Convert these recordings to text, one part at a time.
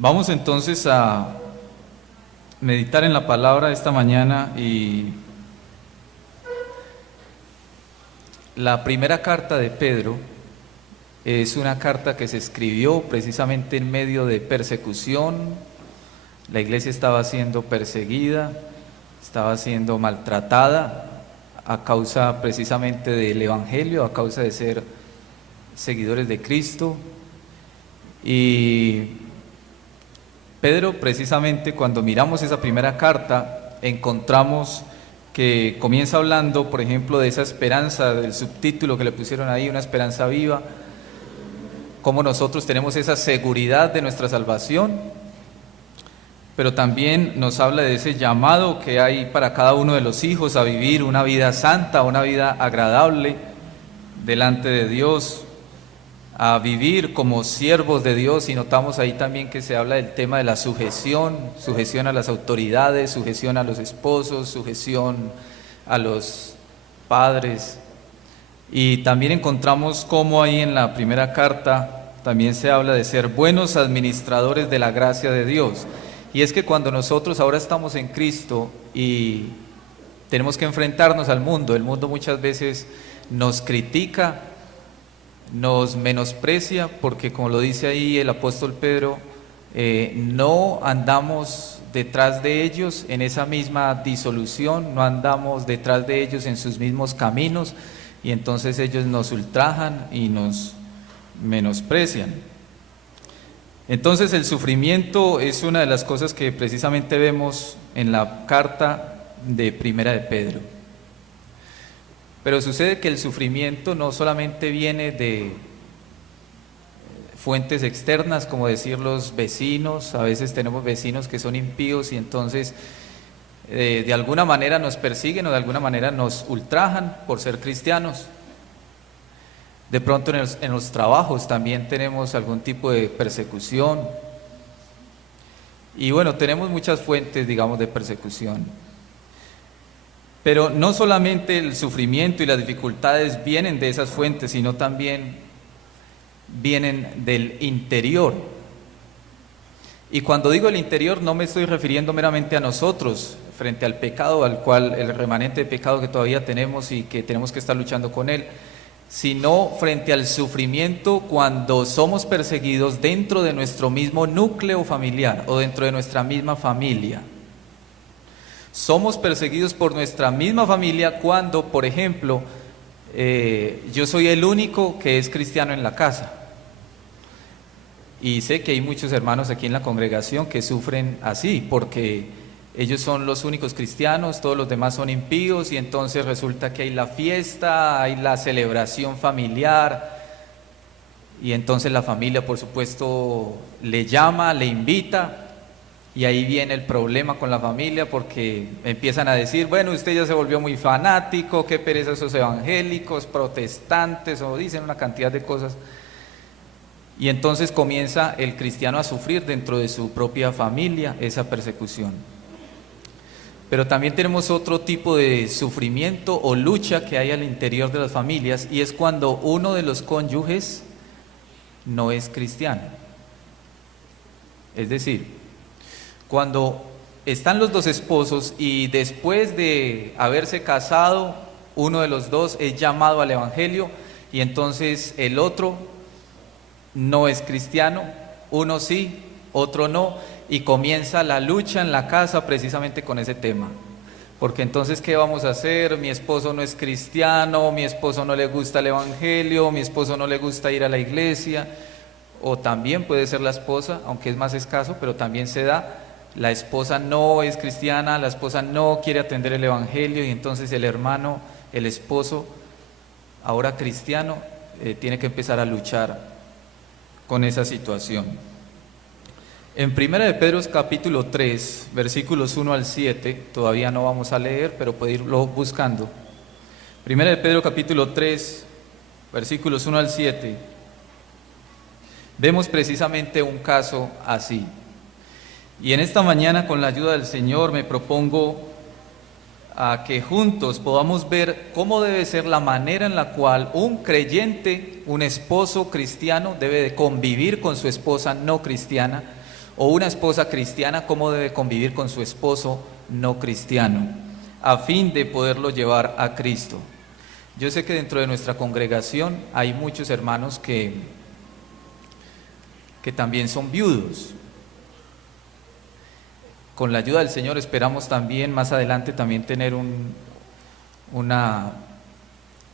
Vamos entonces a meditar en la palabra esta mañana y la primera carta de Pedro es una carta que se escribió precisamente en medio de persecución. La iglesia estaba siendo perseguida, estaba siendo maltratada a causa precisamente del evangelio, a causa de ser seguidores de Cristo. Y Pedro, precisamente cuando miramos esa primera carta, encontramos que comienza hablando, por ejemplo, de esa esperanza, del subtítulo que le pusieron ahí, una esperanza viva, cómo nosotros tenemos esa seguridad de nuestra salvación, pero también nos habla de ese llamado que hay para cada uno de los hijos a vivir una vida santa, una vida agradable delante de Dios, a vivir como siervos de Dios. Y notamos ahí también que se habla del tema de la sujeción a las autoridades, sujeción a los esposos, sujeción a los padres. Y también encontramos cómo ahí en la primera carta también se habla de ser buenos administradores de la gracia de Dios. Y es que cuando nosotros ahora estamos en Cristo y tenemos que enfrentarnos al mundo, el mundo muchas veces nos critica, nos menosprecia, porque como lo dice ahí el apóstol Pedro, no andamos detrás de ellos en esa misma disolución, no andamos detrás de ellos en sus mismos caminos, y entonces ellos nos ultrajan y nos menosprecian. Entonces el sufrimiento es una de las cosas que precisamente vemos en la carta de Primera de Pedro. Pero sucede que el sufrimiento no solamente viene de fuentes externas, como decir los vecinos. A veces tenemos vecinos que son impíos y entonces de alguna manera nos persiguen o de alguna manera nos ultrajan por ser cristianos. De pronto en los trabajos también tenemos algún tipo de persecución. Y bueno, tenemos muchas fuentes, digamos, de persecución. Pero no solamente el sufrimiento y las dificultades vienen de esas fuentes, sino también vienen del interior. Y cuando digo el interior no me estoy refiriendo meramente a nosotros frente al pecado, al cual el remanente de pecado que todavía tenemos y que tenemos que estar luchando con él, sino frente al sufrimiento cuando somos perseguidos dentro de nuestro mismo núcleo familiar o dentro de nuestra misma familia. Somos perseguidos por nuestra misma familia cuando, por ejemplo, yo soy el único que es cristiano en la casa. Y sé que hay muchos hermanos aquí en la congregación que sufren así, porque ellos son los únicos cristianos, todos los demás son impíos, y entonces resulta que hay la fiesta, hay la celebración familiar, y entonces la familia, por supuesto, le llama, le invita. Y ahí viene el problema con la familia, porque empiezan a decir, bueno, usted ya se volvió muy fanático, qué pereza esos evangélicos, protestantes, o dicen una cantidad de cosas. Y entonces comienza el cristiano a sufrir dentro de su propia familia esa persecución. Pero también tenemos otro tipo de sufrimiento o lucha que hay al interior de las familias, y es cuando uno de los cónyuges no es cristiano. Es decir, cuando están los dos esposos y después de haberse casado, uno de los dos es llamado al evangelio y entonces el otro no es cristiano, uno sí, otro no, y comienza la lucha en la casa precisamente con ese tema. Porque entonces, ¿qué vamos a hacer? Mi esposo no es cristiano, mi esposo no le gusta el evangelio, mi esposo no le gusta ir a la iglesia, o también puede ser la esposa, aunque es más escaso, pero también se da. La esposa no es cristiana, la esposa no quiere atender el evangelio, y entonces el hermano, el esposo, ahora cristiano, tiene que empezar a luchar con esa situación. En 1 de Pedro capítulo 3, versículos 1 al 7, todavía no vamos a leer, pero puede irlo buscando. 1 de Pedro capítulo 3, versículos 1 al 7, vemos precisamente un caso así. Y en esta mañana, con la ayuda del Señor, me propongo a que juntos podamos ver cómo debe ser la manera en la cual un creyente, un esposo cristiano, debe de convivir con su esposa no cristiana, o una esposa cristiana cómo debe convivir con su esposo no cristiano, a fin de poderlo llevar a Cristo. Yo sé que dentro de nuestra congregación hay muchos hermanos que también son viudos. Con la ayuda del Señor esperamos también más adelante también tener una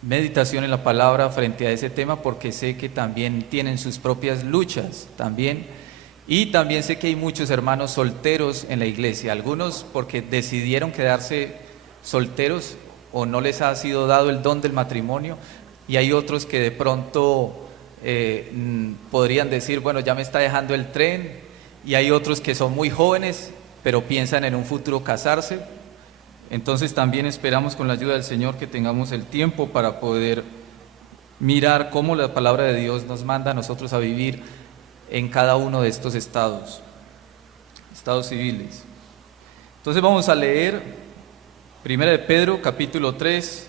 meditación en la palabra frente a ese tema, porque sé que también tienen sus propias luchas también, y también sé que hay muchos hermanos solteros en la iglesia, algunos porque decidieron quedarse solteros o no les ha sido dado el don del matrimonio, y hay otros que de pronto podrían decir, bueno, ya me está dejando el tren, y hay otros que son muy jóvenes pero piensan en un futuro casarse. Entonces también esperamos con la ayuda del Señor que tengamos el tiempo para poder mirar cómo la palabra de Dios nos manda a nosotros a vivir en cada uno de estos estados civiles. Entonces vamos a leer 1 de Pedro capítulo 3,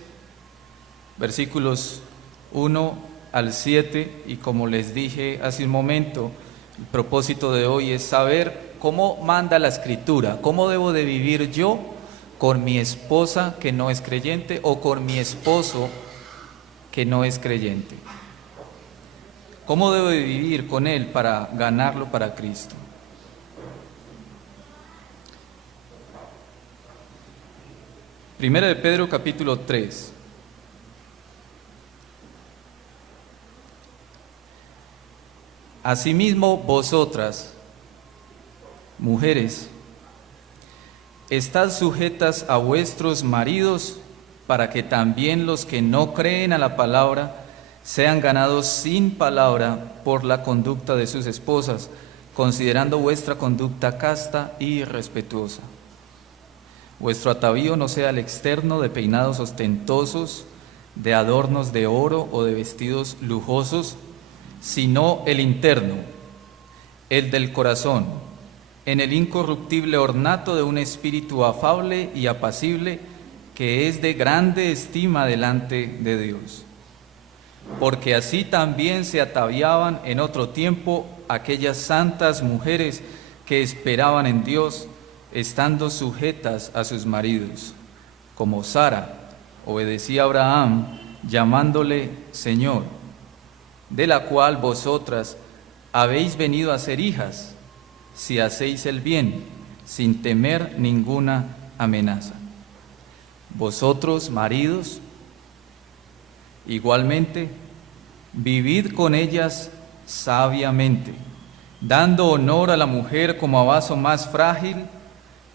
versículos 1 al 7, y como les dije hace un momento, el propósito de hoy es saber cómo manda la Escritura, cómo debo de vivir yo con mi esposa que no es creyente o con mi esposo que no es creyente. ¿Cómo debo de vivir con él para ganarlo para Cristo? Primera de Pedro capítulo 3. Asimismo vosotras, mujeres, estad sujetas a vuestros maridos, para que también los que no creen a la palabra sean ganados sin palabra por la conducta de sus esposas, considerando vuestra conducta casta y respetuosa. Vuestro atavío no sea el externo de peinados ostentosos, de adornos de oro o de vestidos lujosos, sino el interno, el del corazón, en el incorruptible ornato de un espíritu afable y apacible, que es de grande estima delante de Dios. Porque así también se ataviaban en otro tiempo aquellas santas mujeres que esperaban en Dios, estando sujetas a sus maridos, como Sara obedecía a Abraham, llamándole Señor, de la cual vosotras habéis venido a ser hijas, si hacéis el bien, sin temer ninguna amenaza. Vosotros, maridos, igualmente, vivid con ellas sabiamente, dando honor a la mujer como a vaso más frágil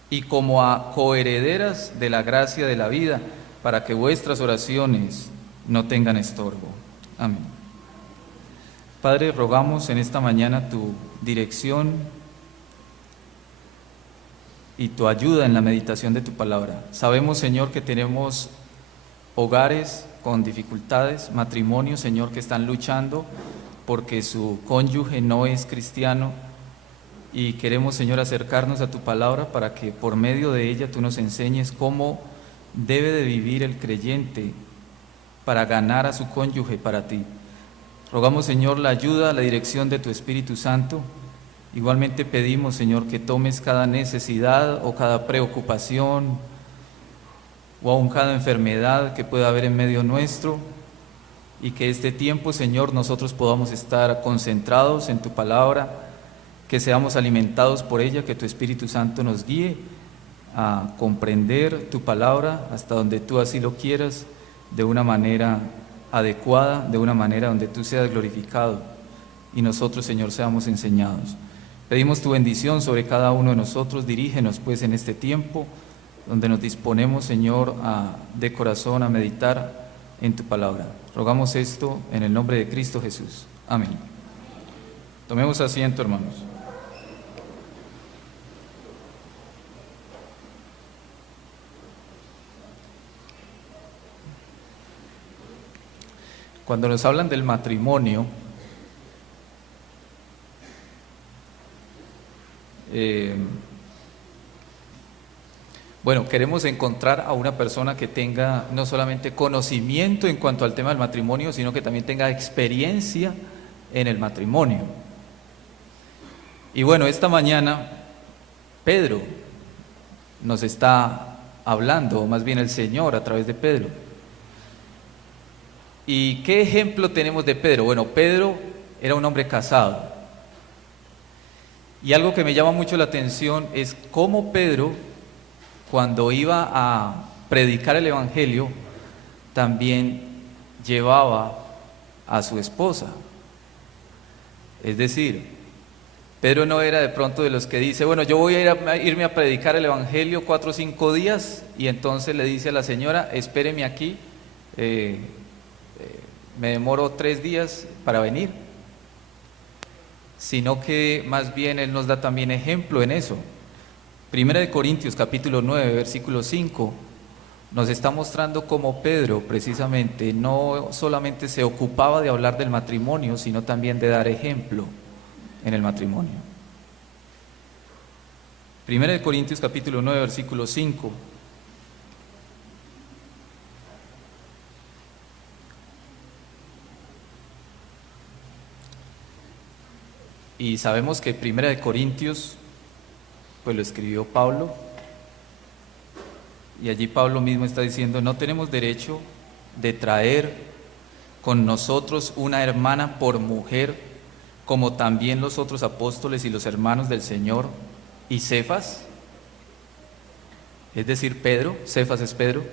y como a coherederas de la gracia de la vida, para que vuestras oraciones no tengan estorbo. Amén. Padre, rogamos en esta mañana tu dirección y tu ayuda en la meditación de tu palabra. Sabemos, Señor, que tenemos hogares con dificultades, matrimonios, Señor, que están luchando porque su cónyuge no es cristiano, y queremos, Señor, acercarnos a tu palabra para que por medio de ella tú nos enseñes cómo debe de vivir el creyente para ganar a su cónyuge para ti. Rogamos, Señor, la ayuda, la dirección de tu Espíritu Santo. Igualmente pedimos, Señor, que tomes cada necesidad o cada preocupación o aún cada enfermedad que pueda haber en medio nuestro, y que este tiempo, Señor, nosotros podamos estar concentrados en tu palabra, que seamos alimentados por ella, que tu Espíritu Santo nos guíe a comprender tu palabra hasta donde tú así lo quieras, de una manera adecuada, de una manera donde tú seas glorificado y nosotros, Señor, seamos enseñados. Pedimos tu bendición sobre cada uno de nosotros. Dirígenos pues en este tiempo donde nos disponemos, Señor, de corazón a meditar en tu palabra. Rogamos esto en el nombre de Cristo Jesús. Amén. Tomemos asiento, hermanos. Cuando nos hablan del matrimonio, bueno, queremos encontrar a una persona que tenga no solamente conocimiento en cuanto al tema del matrimonio, sino que también tenga experiencia en el matrimonio. Y bueno, esta mañana Pedro nos está hablando, o más bien el Señor a través de Pedro. ¿Y qué ejemplo tenemos de Pedro? Bueno, Pedro era un hombre casado. Y algo que me llama mucho la atención es cómo Pedro, cuando iba a predicar el Evangelio, también llevaba a su esposa. Es decir, Pedro no era de pronto de los que dice, bueno, yo voy a irme a predicar el Evangelio 4 o 5 días, y entonces le dice a la señora, espéreme aquí, me demoro 3 días para venir. Sino que más bien él nos da también ejemplo en eso. Primera de Corintios capítulo 9, versículo 5, nos está mostrando cómo Pedro precisamente no solamente se ocupaba de hablar del matrimonio, sino también de dar ejemplo en el matrimonio. Primera de Corintios capítulo 9, versículo 5. Y sabemos que Primera de Corintios, pues lo escribió Pablo, y allí Pablo mismo está diciendo, no tenemos derecho de traer con nosotros una hermana por mujer, como también los otros apóstoles y los hermanos del Señor, y Cefas, es decir, Pedro, Cefas es Pedro,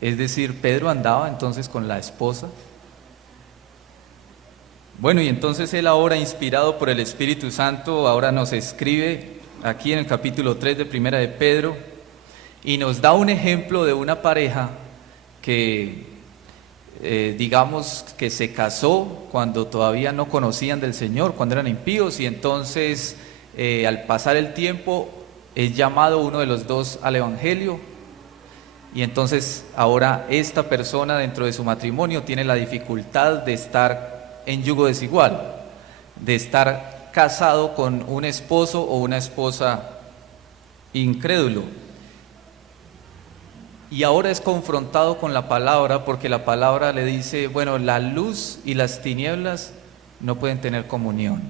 es decir, Pedro andaba entonces con la esposa. Bueno, y entonces él ahora, inspirado por el Espíritu Santo, ahora nos escribe aquí en el capítulo 3 de Primera de Pedro, y nos da un ejemplo de una pareja que, digamos, que se casó cuando todavía no conocían del Señor, cuando eran impíos, y entonces al pasar el tiempo es llamado uno de los dos al Evangelio, y entonces ahora esta persona dentro de su matrimonio tiene la dificultad de estar en yugo desigual, de estar casado con un esposo o una esposa incrédulo. Y ahora es confrontado con la palabra, porque la palabra le dice, bueno, la luz y las tinieblas no pueden tener comunión.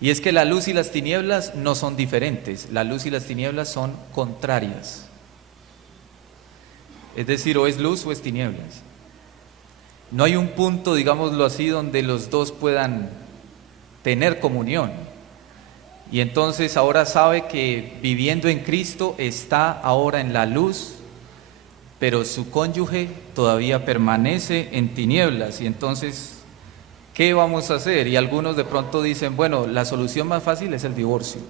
Y es que la luz y las tinieblas no son diferentes, la luz y las tinieblas son contrarias. Es decir, o es luz o es tinieblas. No hay un punto, digámoslo así, donde los dos puedan tener comunión. Y entonces ahora sabe que viviendo en Cristo está ahora en la luz, pero su cónyuge todavía permanece en tinieblas. Y entonces, ¿qué vamos a hacer? Y algunos de pronto dicen, bueno, la solución más fácil es el divorcio.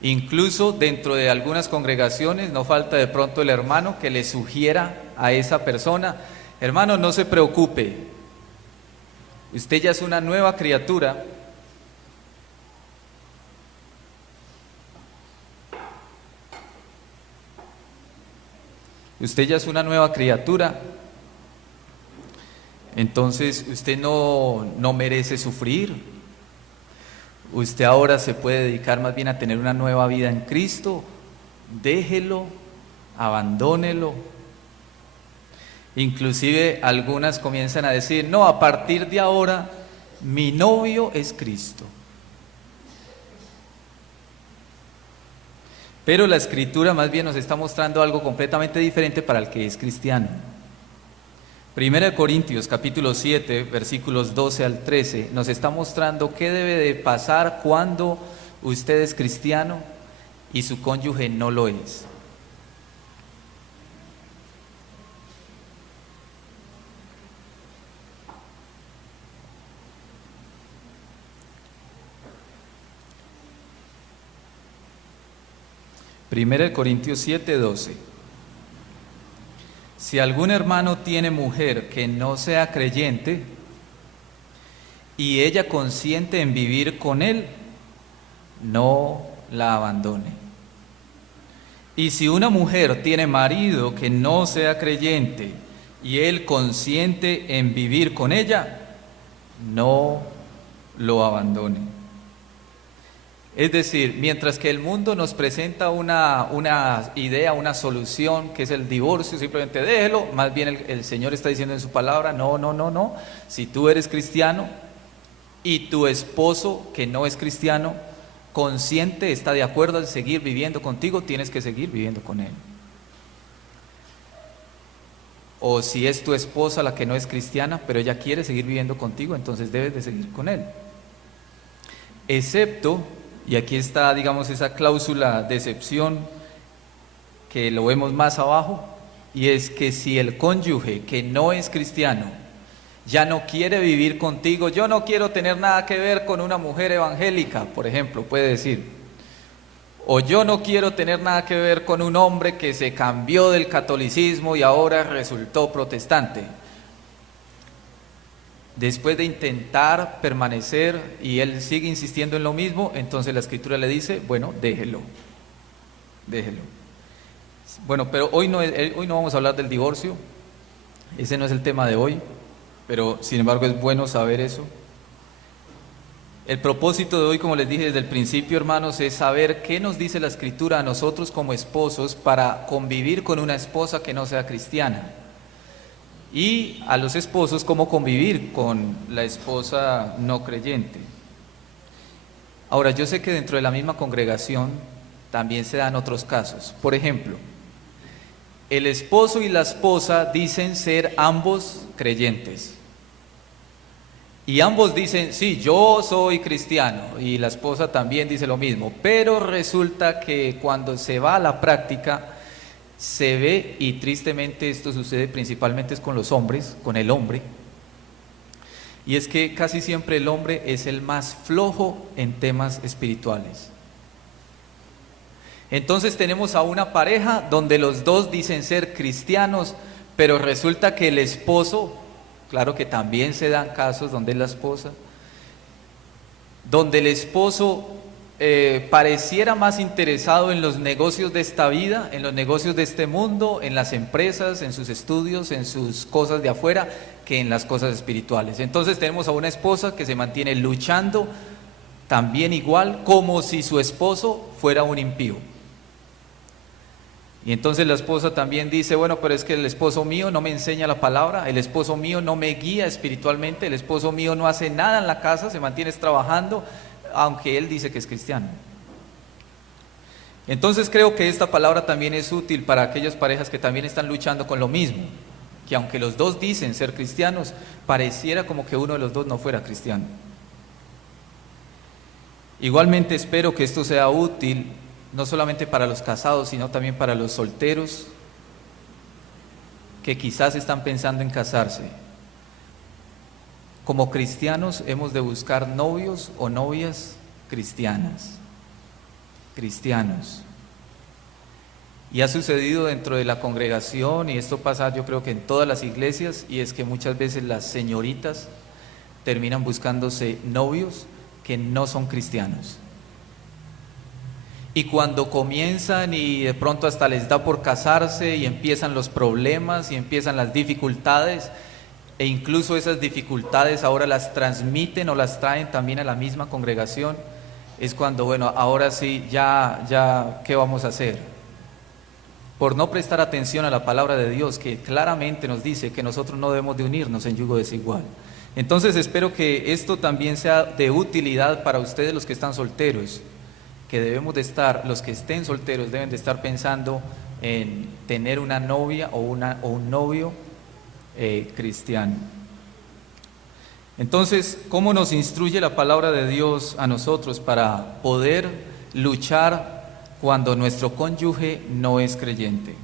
Incluso dentro de algunas congregaciones no falta de pronto el hermano que le sugiera a esa persona, hermano, no se preocupe, usted ya es una nueva criatura, entonces usted no merece sufrir, usted ahora se puede dedicar más bien a tener una nueva vida en Cristo, déjelo, abandónelo. Inclusive algunas comienzan a decir, no, a partir de ahora mi novio es Cristo. Pero la Escritura más bien nos está mostrando algo completamente diferente para el que es cristiano. Primera de Corintios capítulo 7 versículos 12 al 13 nos está mostrando qué debe de pasar cuando usted es cristiano y su cónyuge no lo es. Primera de Corintios 7, 12. Si algún hermano tiene mujer que no sea creyente y ella consiente en vivir con él, no la abandone. Y si una mujer tiene marido que no sea creyente y él consiente en vivir con ella, no lo abandone. Es decir, mientras que el mundo nos presenta una idea, una solución, que es el divorcio, simplemente déjelo, más bien el Señor está diciendo en su palabra, no, no, no, no, si tú eres cristiano y tu esposo que no es cristiano, consciente, está de acuerdo en seguir viviendo contigo, tienes que seguir viviendo con él. O si es tu esposa la que no es cristiana, pero ella quiere seguir viviendo contigo, entonces debes de seguir con él. Excepto, y aquí está, digamos, esa cláusula de excepción que lo vemos más abajo, y es que si el cónyuge que no es cristiano ya no quiere vivir contigo, yo no quiero tener nada que ver con una mujer evangélica, por ejemplo, puede decir, o yo no quiero tener nada que ver con un hombre que se cambió del catolicismo y ahora resultó protestante. Después de intentar permanecer y él sigue insistiendo en lo mismo, entonces la Escritura le dice, bueno, déjelo, déjelo. Bueno, pero hoy no vamos a hablar del divorcio, ese no es el tema de hoy, pero sin embargo es bueno saber eso. El propósito de hoy, como les dije desde el principio, hermanos, es saber qué nos dice la Escritura a nosotros como esposos para convivir con una esposa que no sea cristiana. Y a los esposos cómo convivir con la esposa no creyente. Ahora, yo sé que dentro de la misma congregación también se dan otros casos. Por ejemplo, el esposo y la esposa dicen ser ambos creyentes. Y ambos dicen, sí, yo soy cristiano, y la esposa también dice lo mismo, pero resulta que cuando se va a la práctica, se ve, y tristemente esto sucede principalmente es con los hombres, con el hombre, y es que casi siempre el hombre es el más flojo en temas espirituales. Entonces tenemos a una pareja donde los dos dicen ser cristianos, pero resulta que el esposo, claro que también se dan casos donde es la esposa, donde el esposo pareciera más interesado en los negocios de esta vida, en los negocios de este mundo, en las empresas, en sus estudios, en sus cosas de afuera, que en las cosas espirituales. Entonces tenemos a una esposa que se mantiene luchando también igual como si su esposo fuera un impío. Y entonces la esposa también dice, bueno, pero es que el esposo mío no me enseña la palabra, el esposo mío no me guía espiritualmente, el esposo mío no hace nada en la casa, se mantiene trabajando, aunque él dice que es cristiano. Entonces creo que esta palabra también es útil para aquellas parejas que también están luchando con lo mismo, que aunque los dos dicen ser cristianos, pareciera como que uno de los dos no fuera cristiano. Igualmente espero que esto sea útil no solamente para los casados, sino también para los solteros que quizás están pensando en casarse. Como cristianos hemos de buscar novios o novias cristianas, cristianos. Y ha sucedido dentro de la congregación, y esto pasa yo creo que en todas las iglesias, y es que muchas veces las señoritas terminan buscándose novios que no son cristianos. Y cuando comienzan y de pronto hasta les da por casarse y empiezan los problemas y empiezan las dificultades, e incluso esas dificultades ahora las transmiten o las traen también a la misma congregación, es cuando, bueno, ahora sí, ya, ¿qué vamos a hacer? Por no prestar atención a la palabra de Dios, que claramente nos dice que nosotros no debemos de unirnos en yugo desigual. Entonces espero que esto también sea de utilidad para ustedes los que están solteros, que debemos de estar, los que estén solteros deben de estar pensando en tener una novia o un novio cristiano. Entonces, ¿cómo nos instruye la palabra de Dios a nosotros para poder luchar cuando nuestro cónyuge no es creyente?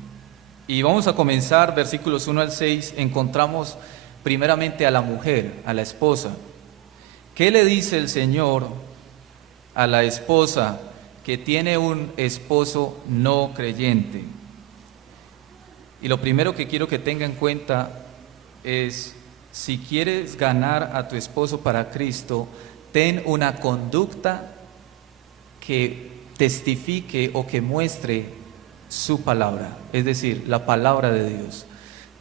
Y vamos a comenzar, versículos 1 al 6, encontramos primeramente a la mujer, a la esposa. ¿Qué le dice el Señor a la esposa que tiene un esposo no creyente? Y lo primero que quiero que tenga en cuenta es, si quieres ganar a tu esposo para Cristo, ten una conducta que testifique o que muestre su palabra, es decir, la palabra de Dios.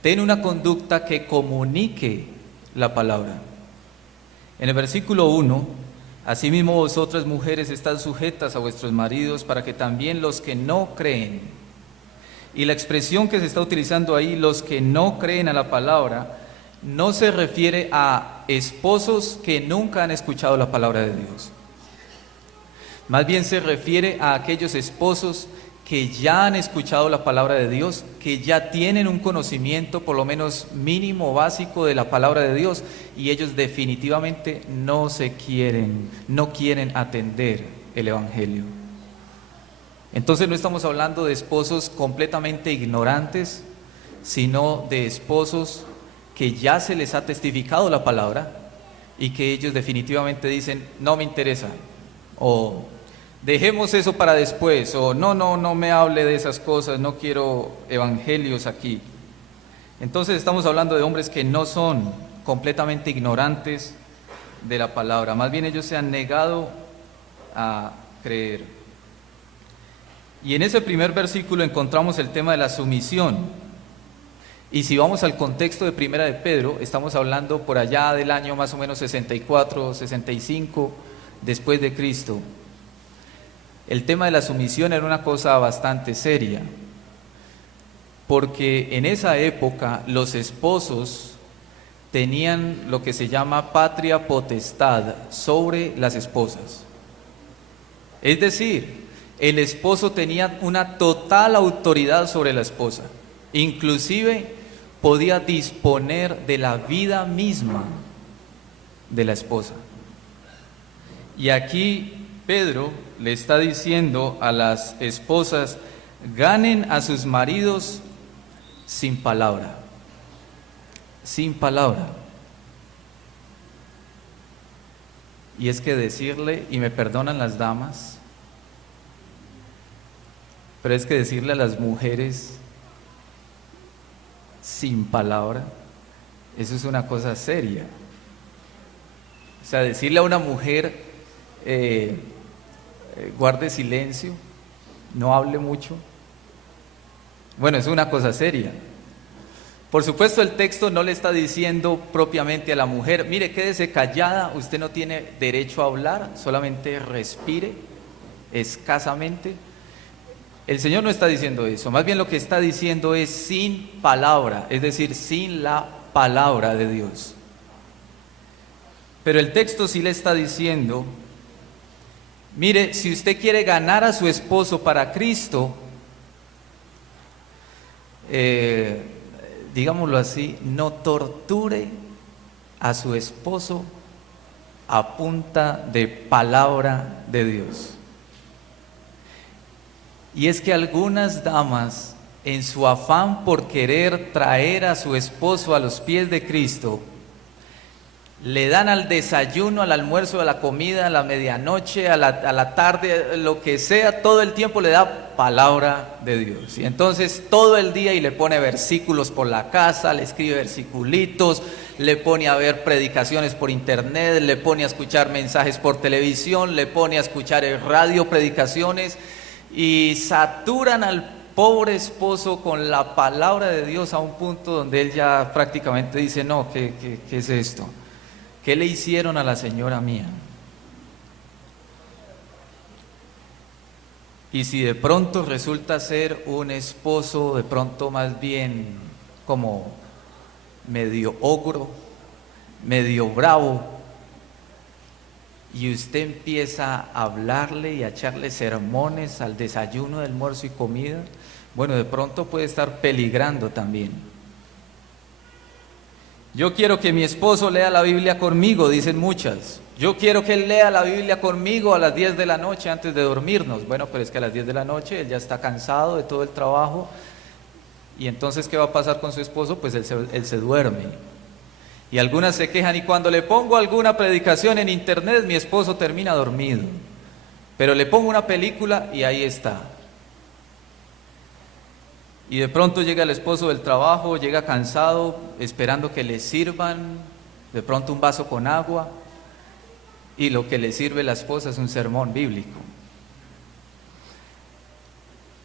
Ten una conducta que comunique la palabra. En el versículo 1 Asimismo vosotras mujeres estad sujetas a vuestros maridos para que también los que no creen, y la expresión que se está utilizando ahí, los que no creen a la palabra, no se refiere a esposos que nunca han escuchado la palabra de Dios. Más bien se refiere a aquellos esposos que ya han escuchado la palabra de Dios, que ya tienen un conocimiento por lo menos mínimo, básico de la palabra de Dios, y ellos definitivamente no quieren atender el Evangelio. Entonces no estamos hablando de esposos completamente ignorantes, sino de esposos que ya se les ha testificado la palabra y que ellos definitivamente dicen, no me interesa, o dejemos eso para después, o no me hable de esas cosas, no quiero evangelios aquí. Entonces estamos hablando de hombres que no son completamente ignorantes de la palabra, más bien ellos se han negado a creer. Y en ese primer versículo encontramos el tema de la sumisión. Y si vamos al contexto de Primera de Pedro, estamos hablando por allá del año más o menos 64, 65 después de Cristo. El tema de la sumisión era una cosa bastante seria, porque en esa época los esposos tenían lo que se llama patria potestad sobre las esposas. Es decir, el esposo tenía una total autoridad sobre la esposa, inclusive podía disponer de la vida misma de la esposa. Y aquí Pedro le está diciendo a las esposas, ganen a sus maridos sin palabra, sin palabra. Y es que decirle, y me perdonan las damas, pero es que decirle a las mujeres sin palabra, eso es una cosa seria. O sea, decirle a una mujer, guarde silencio, no hable mucho, bueno, es una cosa seria. Por supuesto, el texto no le está diciendo propiamente a la mujer, mire, quédese callada, usted no tiene derecho a hablar, solamente respire escasamente. El Señor no está diciendo eso, más bien lo que está diciendo es sin palabra, es decir, sin la palabra de Dios. Pero el texto sí le está diciendo, mire, si usted quiere ganar a su esposo para Cristo, digámoslo así, no torture a su esposo a punta de palabra de Dios. Y es que algunas damas, en su afán por querer traer a su esposo a los pies de Cristo, le dan al desayuno, al almuerzo, a la comida, a la medianoche, a la tarde, lo que sea, todo el tiempo le da palabra de Dios. Y entonces todo el día y le pone versículos por la casa, le escribe versiculitos, le pone a ver predicaciones por internet, le pone a escuchar mensajes por televisión, le pone a escuchar en radio predicaciones, y saturan al pobre esposo con la palabra de Dios a un punto donde él ya prácticamente dice, no, ¿qué es esto? ¿Qué le hicieron a la señora mía? Y si de pronto resulta ser un esposo de pronto más bien como medio ogro, medio bravo, y usted empieza a hablarle y a echarle sermones al desayuno, almuerzo y comida, bueno, de pronto puede estar peligrando también. Yo quiero que mi esposo lea la Biblia conmigo, dicen muchas. Yo quiero que él lea la Biblia conmigo a las 10 de la noche antes de dormirnos. Bueno, pero es que a las 10 de la noche él ya está cansado de todo el trabajo. Y entonces, ¿qué va a pasar con su esposo? Pues él se duerme. Y algunas se quejan, y cuando le pongo alguna predicación en internet, mi esposo termina dormido. Pero le pongo una película y ahí está. Y de pronto llega el esposo del trabajo, llega cansado, esperando que le sirvan de pronto un vaso con agua, y lo que le sirve la esposa es un sermón bíblico.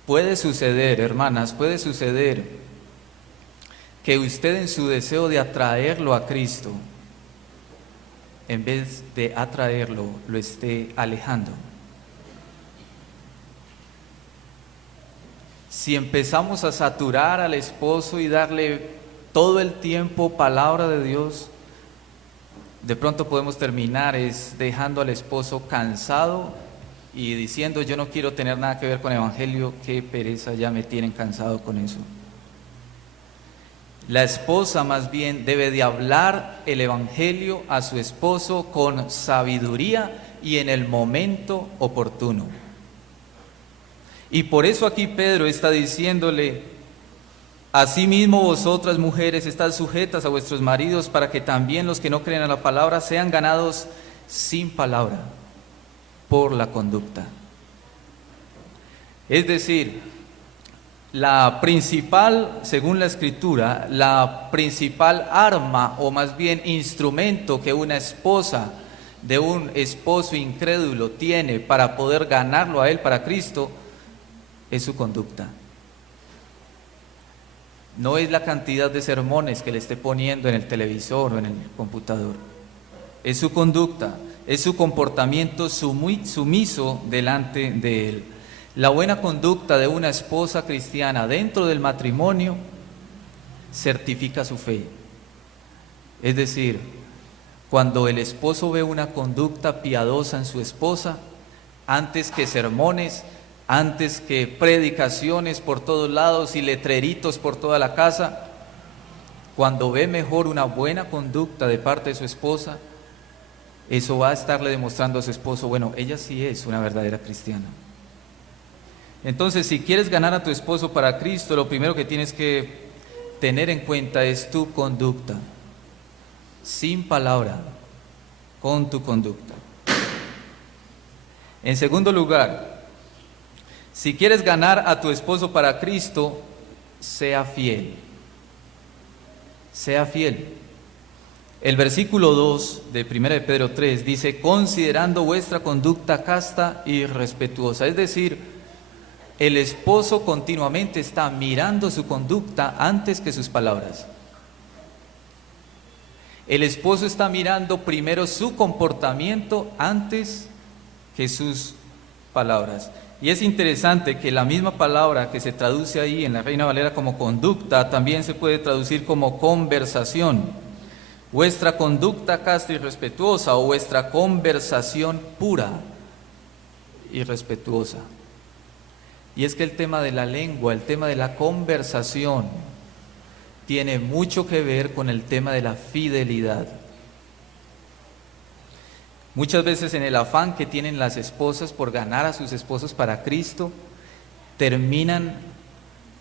Puede suceder, hermanas, puede suceder que usted, en su deseo de atraerlo a Cristo, en vez de atraerlo, lo esté alejando. Si empezamos a saturar al esposo y darle todo el tiempo palabra de Dios, de pronto podemos terminar dejando al esposo cansado y diciendo: yo no quiero tener nada que ver con el evangelio, qué pereza, ya me tienen cansado con eso. La esposa más bien debe de hablar el evangelio a su esposo con sabiduría y en el momento oportuno. Y por eso aquí Pedro está diciéndole: asimismo vosotras mujeres estad sujetas a vuestros maridos, para que también los que no creen a la palabra sean ganados sin palabra, por la conducta. Es decir, la principal, según la Escritura, la principal arma, o más bien instrumento, que una esposa de un esposo incrédulo tiene para poder ganarlo a él para Cristo, es su conducta. No es la cantidad de sermones que le esté poniendo en el televisor o en el computador. Es su conducta, es su comportamiento sumiso delante de él. La buena conducta de una esposa cristiana dentro del matrimonio certifica su fe. Es decir, cuando el esposo ve una conducta piadosa en su esposa, antes que sermones, antes que predicaciones por todos lados y letreritos por toda la casa, cuando ve mejor una buena conducta de parte de su esposa, eso va a estarle demostrando a su esposo: bueno, ella sí es una verdadera cristiana. Entonces, si quieres ganar a tu esposo para Cristo, lo primero que tienes que tener en cuenta es tu conducta, sin palabra, con tu conducta. En segundo lugar, si quieres ganar a tu esposo para Cristo, sea fiel. Sea fiel. El versículo 2 de 1 de Pedro 3 dice: considerando vuestra conducta casta y respetuosa. Es decir, el esposo continuamente está mirando su conducta antes que sus palabras. El esposo está mirando primero su comportamiento antes que sus palabras. Y es interesante que la misma palabra que se traduce ahí en la Reina Valera como conducta, también se puede traducir como conversación. Vuestra conducta casta y respetuosa, o vuestra conversación pura y respetuosa. Y es que el tema de la lengua, el tema de la conversación, tiene mucho que ver con el tema de la fidelidad. Muchas veces, en el afán que tienen las esposas por ganar a sus esposos para Cristo, terminan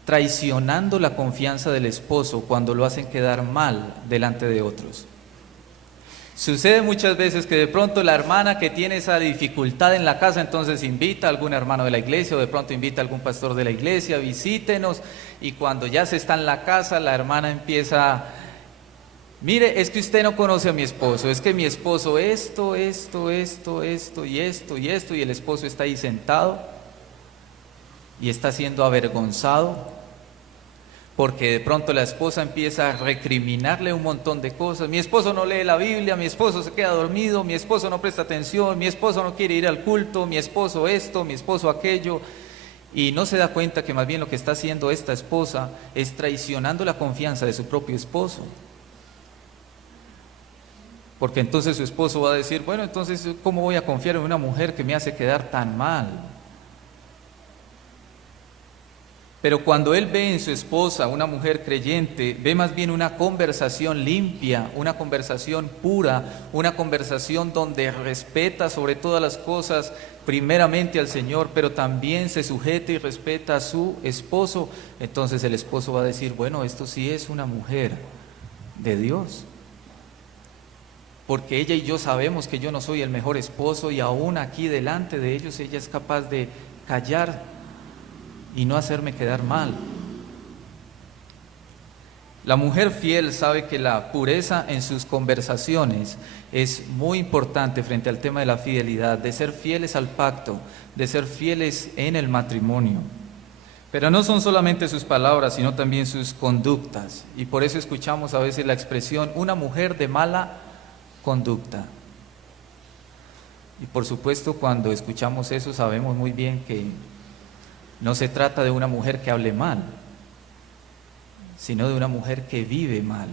traicionando la confianza del esposo cuando lo hacen quedar mal delante de otros. Sucede muchas veces que de pronto la hermana que tiene esa dificultad en la casa, entonces invita a algún hermano de la iglesia, o de pronto invita a algún pastor de la iglesia: visítenos. Y cuando ya se está en la casa, la hermana empieza: mire, es que usted no conoce a mi esposo, es que mi esposo esto, y el esposo está ahí sentado y está siendo avergonzado, porque de pronto la esposa empieza a recriminarle un montón de cosas: mi esposo no lee la Biblia, mi esposo se queda dormido, mi esposo no presta atención, mi esposo no quiere ir al culto, mi esposo esto, mi esposo aquello. Y no se da cuenta que más bien lo que está haciendo esta esposa es traicionando la confianza de su propio esposo. Porque entonces su esposo va a decir: bueno, entonces ¿cómo voy a confiar en una mujer que me hace quedar tan mal? Pero cuando él ve en su esposa una mujer creyente, ve más bien una conversación limpia, una conversación pura, una conversación donde respeta sobre todas las cosas primeramente al Señor, pero también se sujeta y respeta a su esposo. Entonces el esposo va a decir: bueno, esto sí es una mujer de Dios, porque ella y yo sabemos que yo no soy el mejor esposo, y aún aquí delante de ellos ella es capaz de callar y no hacerme quedar mal. La mujer fiel sabe que la pureza en sus conversaciones es muy importante frente al tema de la fidelidad, de ser fieles al pacto, de ser fieles en el matrimonio. Pero no son solamente sus palabras, sino también sus conductas. Y por eso escuchamos a veces la expresión: una mujer de mala conducta. Y por supuesto, cuando escuchamos eso sabemos muy bien que no se trata de una mujer que hable mal, sino de una mujer que vive mal,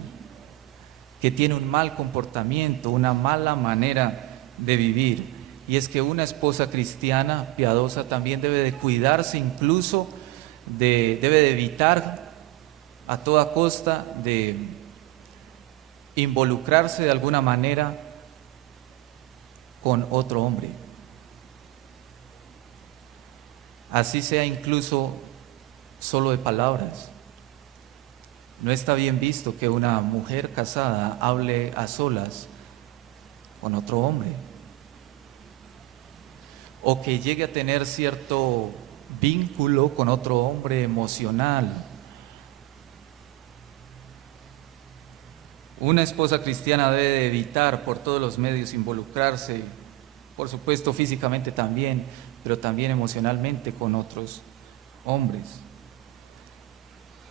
que tiene un mal comportamiento, una mala manera de vivir. Y es que una esposa cristiana piadosa también debe de cuidarse, incluso debe de evitar a toda costa de involucrarse de alguna manera con otro hombre, así sea incluso solo de palabras. No está bien visto que una mujer casada hable a solas con otro hombre, o que llegue a tener cierto vínculo con otro hombre emocional. Una esposa cristiana debe de evitar por todos los medios involucrarse, por supuesto físicamente también, pero también emocionalmente con otros hombres.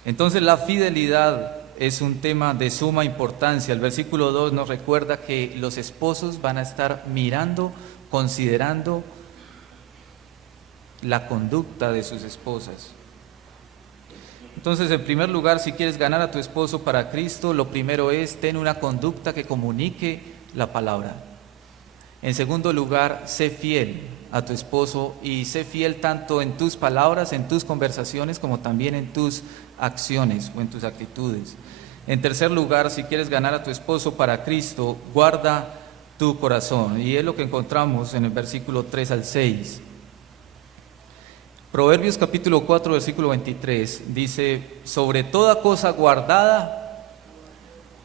Entonces la fidelidad es un tema de suma importancia. El versículo 2 nos recuerda que los esposos van a estar mirando, considerando la conducta de sus esposas. Entonces, en primer lugar, si quieres ganar a tu esposo para Cristo, lo primero es ten una conducta que comunique la palabra. En segundo lugar, sé fiel a tu esposo, y sé fiel tanto en tus palabras, en tus conversaciones, como también en tus acciones o en tus actitudes. En tercer lugar, si quieres ganar a tu esposo para Cristo, guarda tu corazón, y es lo que encontramos en el versículo 3 al 6. Proverbios capítulo 4, versículo 23, dice: sobre toda cosa guardada,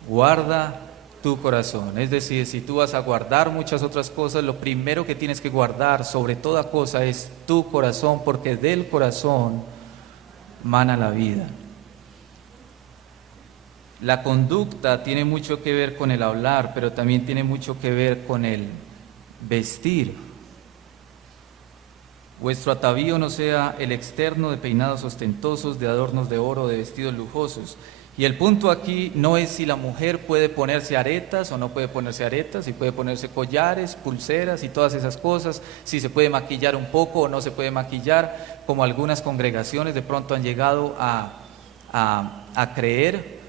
guarda tu corazón. Es decir, si tú vas a guardar muchas otras cosas, lo primero que tienes que guardar sobre toda cosa es tu corazón, porque del corazón mana la vida. La conducta tiene mucho que ver con el hablar, pero también tiene mucho que ver con el vestir. Vuestro atavío no sea el externo de peinados ostentosos, de adornos de oro, de vestidos lujosos. Y el punto aquí no es si la mujer puede ponerse aretas o no puede ponerse aretas, si puede ponerse collares, pulseras y todas esas cosas, si se puede maquillar un poco o no se puede maquillar, como algunas congregaciones de pronto han llegado a creer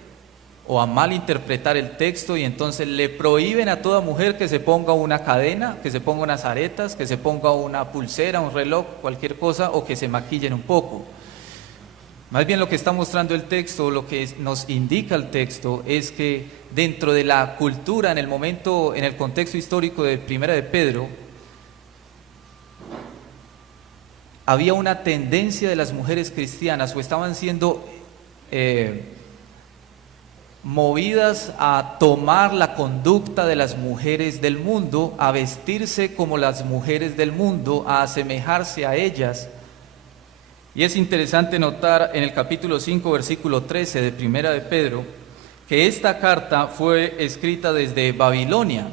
o a malinterpretar el texto, y entonces le prohíben a toda mujer que se ponga una cadena, que se ponga unas aretas, que se ponga una pulsera, un reloj, cualquier cosa, o que se maquillen un poco. Más bien lo que está mostrando el texto, lo que nos indica el texto, es que dentro de la cultura, en el momento, en el contexto histórico de Primera de Pedro, había una tendencia de las mujeres cristianas, o estaban siendo movidas a tomar la conducta de las mujeres del mundo, a vestirse como las mujeres del mundo, a asemejarse a ellas. Y es interesante notar en el capítulo 5, versículo 13 de Primera de Pedro, que esta carta fue escrita desde Babilonia.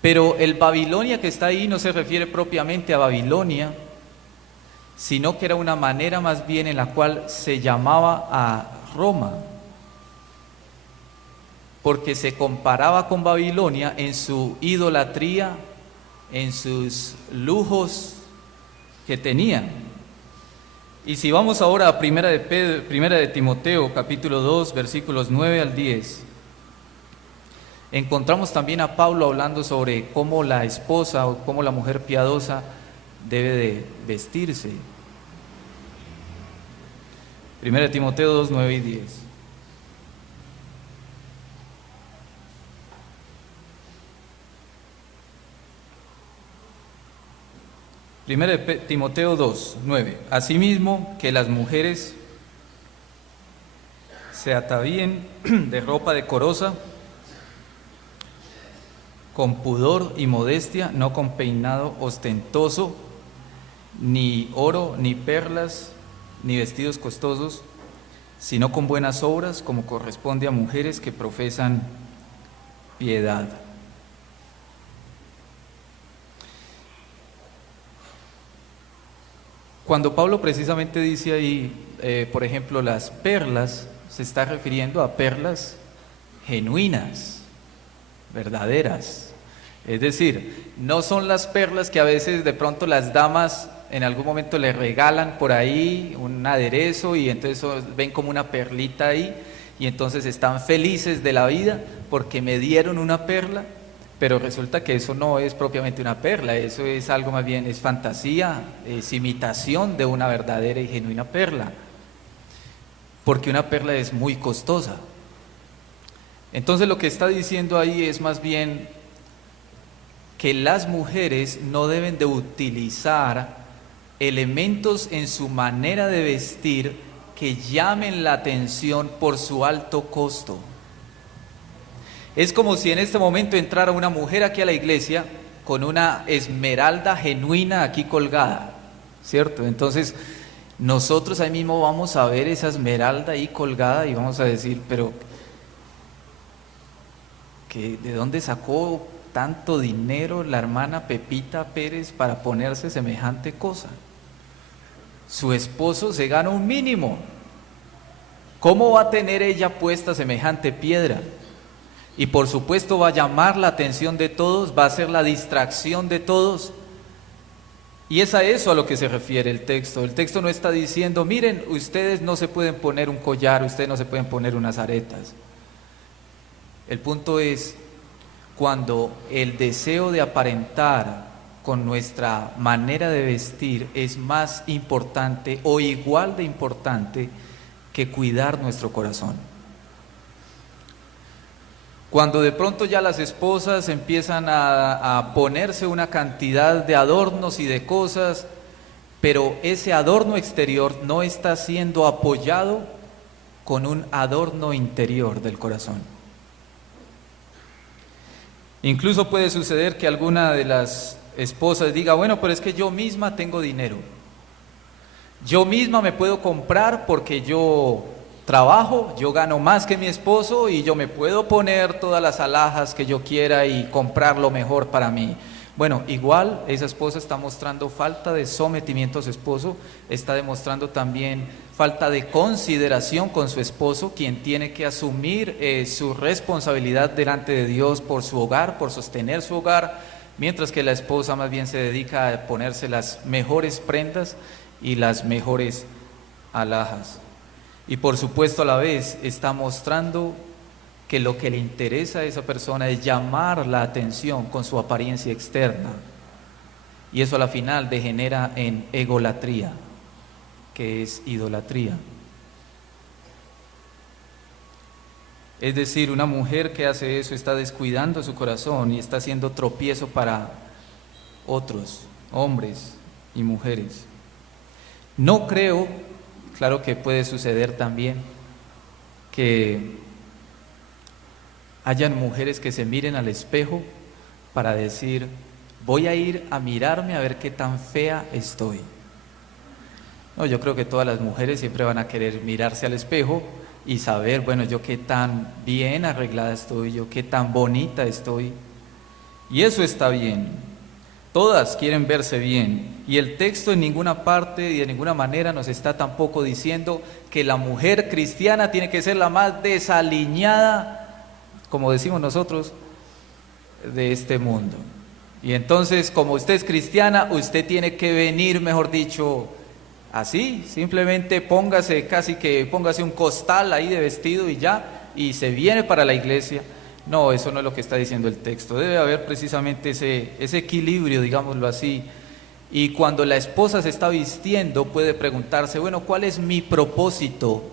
Pero el Babilonia que está ahí no se refiere propiamente a Babilonia, sino que era una manera más bien en la cual se llamaba a Roma, porque se comparaba con Babilonia en su idolatría, en sus lujos que tenían. Y si vamos ahora a Primera de Timoteo, capítulo 2, versículos 9 al 10, encontramos también a Pablo hablando sobre cómo la esposa o cómo la mujer piadosa debe de vestirse. Primera de Timoteo 2, 9 y 10. Primera de Timoteo 2, 9. Asimismo, que las mujeres se atavíen de ropa decorosa, con pudor y modestia, no con peinado ostentoso, ni oro, ni perlas, ni vestidos costosos, sino con buenas obras, como corresponde a mujeres que profesan piedad. Cuando Pablo precisamente dice ahí, por ejemplo, las perlas, se está refiriendo a perlas genuinas, verdaderas. Es decir, no son las perlas que a veces de pronto las damas en algún momento le regalan por ahí un aderezo y entonces ven como una perlita ahí y entonces están felices de la vida porque me dieron una perla, pero resulta que eso no es propiamente una perla, eso es algo más bien, es fantasía, es imitación de una verdadera y genuina perla, porque una perla es muy costosa. Entonces lo que está diciendo ahí es más bien que las mujeres no deben de utilizar elementos en su manera de vestir que llamen la atención por su alto costo. Es como si en este momento entrara una mujer aquí a la iglesia con una esmeralda genuina aquí colgada, ¿cierto? Entonces nosotros ahí mismo vamos a ver esa esmeralda ahí colgada y vamos a decir, pero ¿de dónde sacó tanto dinero la hermana Pepita Pérez para ponerse semejante cosa? Su esposo se gana un mínimo. ¿Cómo va a tener ella puesta semejante piedra? Y por supuesto va a llamar la atención de todos, va a ser la distracción de todos. Y es a eso a lo que se refiere el texto. El texto no está diciendo, miren, ustedes no se pueden poner un collar, ustedes no se pueden poner unas aretas. El punto es cuando el deseo de aparentar con nuestra manera de vestir es más importante o igual de importante que cuidar nuestro corazón. Cuando de pronto ya las esposas empiezan a ponerse una cantidad de adornos y de cosas, pero ese adorno exterior no está siendo apoyado con un adorno interior del corazón. Incluso puede suceder que alguna de las esposas diga, bueno, pero es que yo misma tengo dinero. Yo misma me puedo comprar porque yo trabajo, yo gano más que mi esposo y yo me puedo poner todas las alhajas que yo quiera y comprar lo mejor para mí. Bueno, igual esa esposa está mostrando falta de sometimiento a su esposo, está demostrando también falta de consideración con su esposo, quien tiene que asumir su responsabilidad delante de Dios por su hogar, por sostener su hogar, mientras que la esposa más bien se dedica a ponerse las mejores prendas y las mejores alhajas. Y por supuesto a la vez está mostrando que lo que le interesa a esa persona es llamar la atención con su apariencia externa. Y eso a la final degenera en egolatría, que es idolatría. Es decir, una mujer que hace eso está descuidando su corazón y está haciendo tropiezo para otros, hombres y mujeres. No creo, claro que puede suceder también, que hayan mujeres que se miren al espejo para decir, voy a ir a mirarme a ver qué tan fea estoy. No, yo creo que todas las mujeres siempre van a querer mirarse al espejo y saber, bueno, yo qué tan bien arreglada estoy, yo qué tan bonita estoy. Y eso está bien. Todas quieren verse bien. Y el texto en ninguna parte y de ninguna manera nos está tampoco diciendo que la mujer cristiana tiene que ser la más desaliñada, como decimos nosotros, de este mundo. Y entonces, como usted es cristiana, usted tiene que venir, mejor dicho, así, simplemente póngase un costal ahí de vestido y ya, y se viene para la iglesia. No, eso no es lo que está diciendo el texto. Debe haber precisamente ese equilibrio, digámoslo así. Y cuando la esposa se está vistiendo, puede preguntarse, bueno, ¿cuál es mi propósito